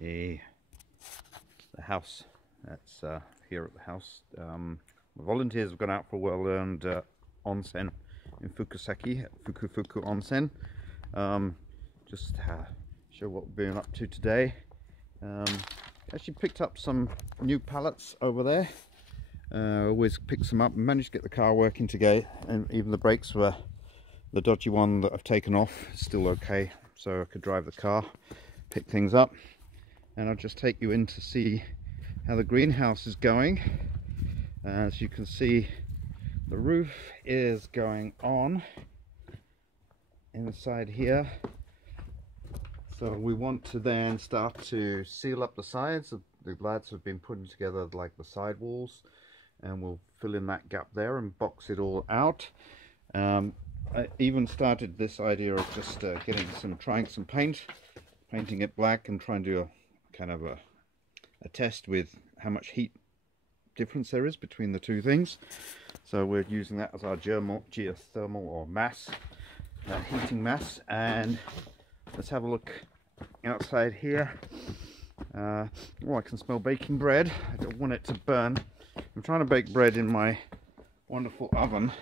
the house. That's here at the house. The volunteers have gone out for a well-earned onsen in Fukusaki, Fuku Onsen. Just show what we've been up to today. Actually picked up some new pallets over there. Always picks them up and managed to get the car working today, and even the brakes were, the dodgy one that I've taken off is still okay, so I could drive the car, pick things up. And I'll just take you in to see how the greenhouse is going. As you can see, the roof is going on inside here. So we want to then start to seal up the sides. The lads have been putting together like the side walls, and we'll fill in that gap there and box it all out. I even started this idea of just trying some paint, painting it black, and trying to do a kind of a test with how much heat difference there is between the two things. So we're using that as our geothermal or mass, heating mass. And let's have a look outside here. Oh, I can smell baking bread. I don't want it to burn. I'm trying to bake bread in my wonderful oven.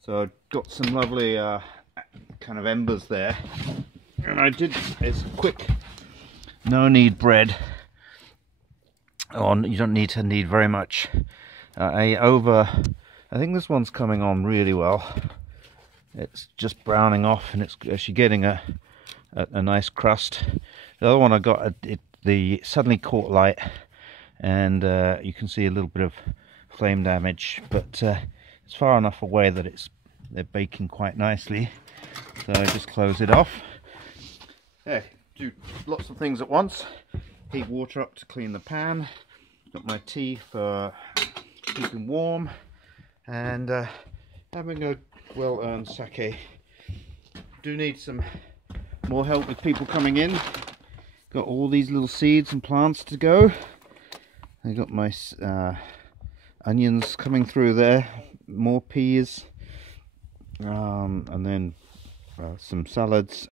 So I've got some lovely kind of embers there. And it's quick, no knead bread. You don't need to knead very much. I think this one's coming on really well. It's just browning off, and it's actually getting a nice crust. The other one I got, the suddenly caught light, and you can see a little bit of flame damage, but it's far enough away that they're baking quite nicely. So I just close it off. Yeah, do lots of things at once. Heat water up to clean the pan. Got my tea for keeping warm, and having a well-earned sake. Do need some more help with people coming in. Got all these little seeds and plants to go. I got my onions coming through there, more peas, and then some salads